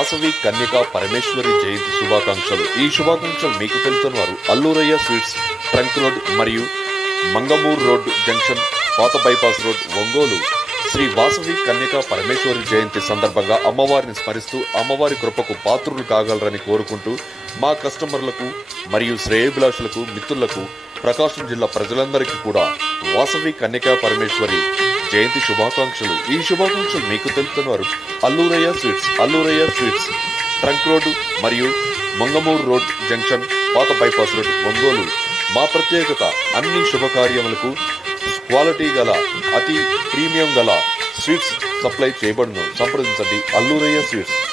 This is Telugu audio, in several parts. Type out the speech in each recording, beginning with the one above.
వాసవి కన్యక పరమేశ్వరి జయంతి శుభాకాంక్షలు. ఈ శుభాకాంక్షలు మీకు తెలుతున్న వారు అల్లూరయ్య స్వీట్స్ ట్రంక్ రోడ్ మరియు మంగమూర్ రోడ్ జంక్షన్ పాత బైపాస్ రోడ్ ఒంగోలు. శ్రీ వాసవి కన్యక పరమేశ్వరి జయంతి సందర్భంగా అమ్మవారిని స్మరిస్తూ అమ్మవారి కృపకు పాత్రులు కాగలరని కోరుకుంటూ మా కస్టమర్లకు మరియు శ్రేయభిలాషులకు మిత్రులకు ప్రకాశం జిల్లా ప్రజలందరికీ కూడా వాసవి కన్యకా పరమేశ్వరి జయంతి శుభాకాంక్షలు. ఈ శుభాకాంక్షలు మీకు తెలుపుతున్నారు. Alluraiah sweets Alluraiah sweets. Trunk road మరియు మంగమూరు రోడ్ జంక్షన్ పాత బైపాస్ రోడ్ ఒంగోలు. మా ప్రత్యేకత అన్ని శుభకార్యములకు క్వాలిటీ గల అతి ప్రీమియం గల స్వీట్స్ సప్లై చేయబడును. సంప్రదించండి. అల్లూరయ్య స్వీట్స్.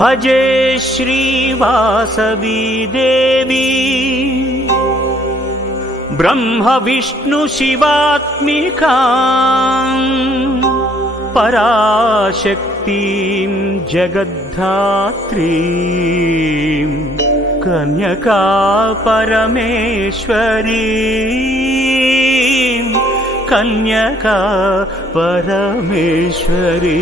भजे श्रीवासवी देवी ब्रह्मविष्णुशिवात्मिका पराशक्तिं जगद्धात्रीं। कन्यका परमेश्वरीं కన్యకా పరమేశ్వరీ.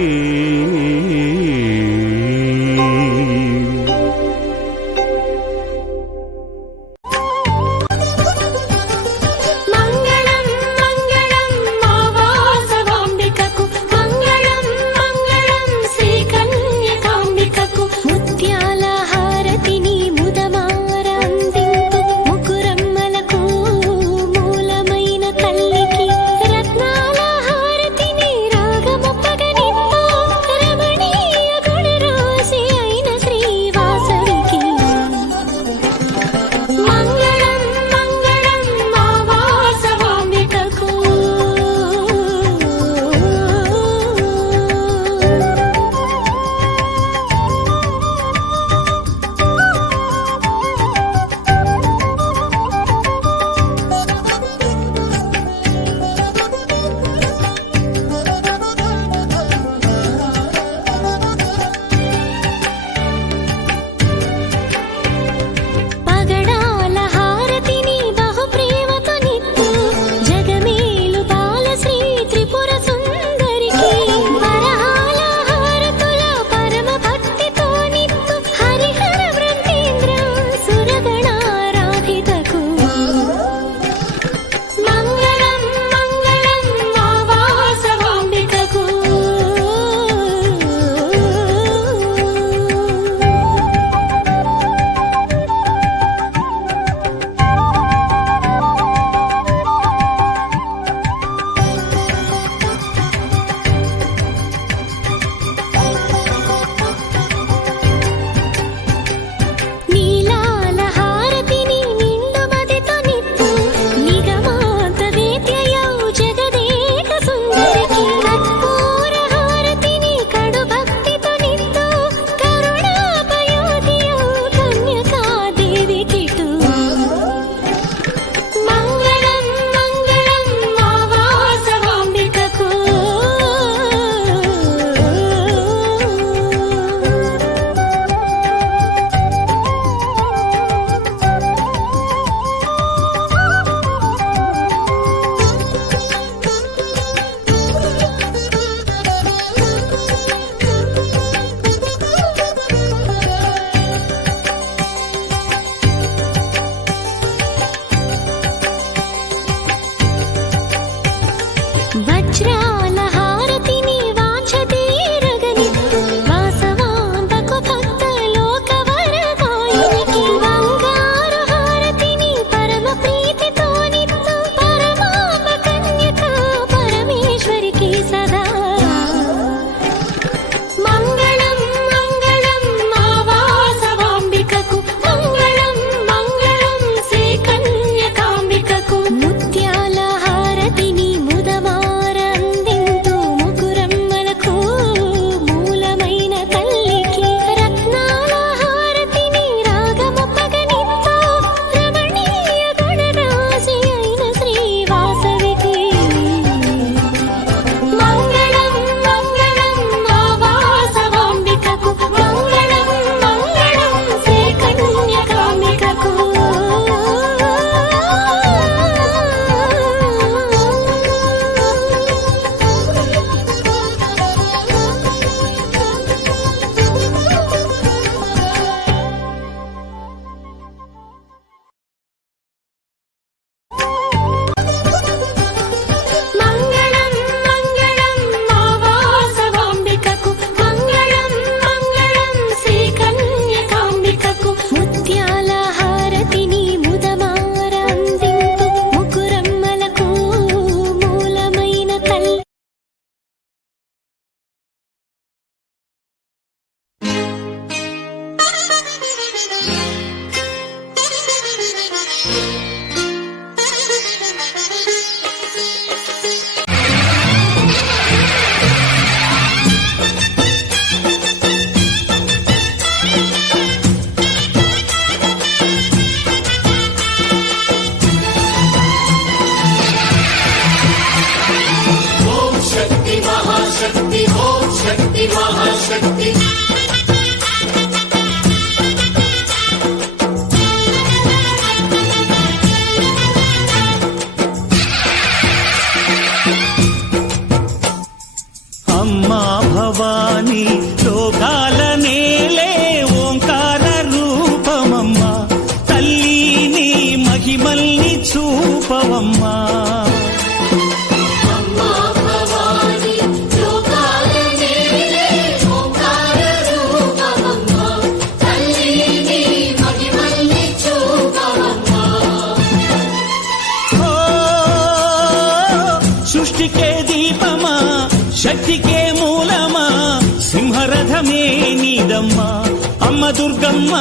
అమ్మ దుర్గమ్మ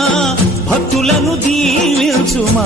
భక్తులను దీవించుమా?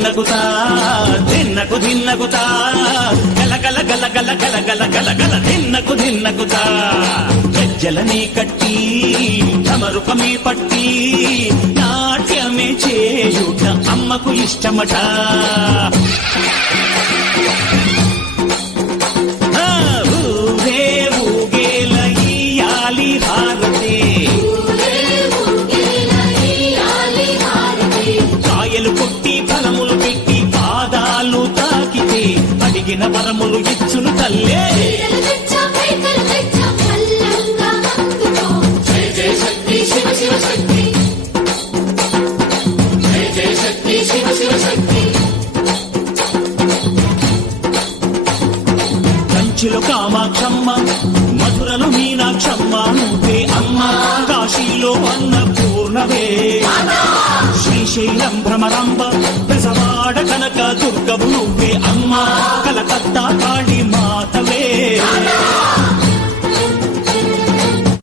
దిన్నకుతా దిన్నకు దిన్నకుతా గలగల గలగల గలగల గలగల దిన్నకు దిన్నకుతా గజ్జలనే కట్టి తమరుపమే పట్టి. నాట్యమే చేయుట అమ్మకు ఇష్టమట. తగిన వరములు ఇచ్చును తల్లే. కంచిలో కామాక్షమ్మ మధురలు మీనాక్షమ్మ నూతే అమ్మ కాశీలో అన్న పూర్ణవే శ్రీశైలం భ్రమరంబ కనక దుర్గవు నువ్వే అమ్మా. కలకత్తా కాళీ మాతవే.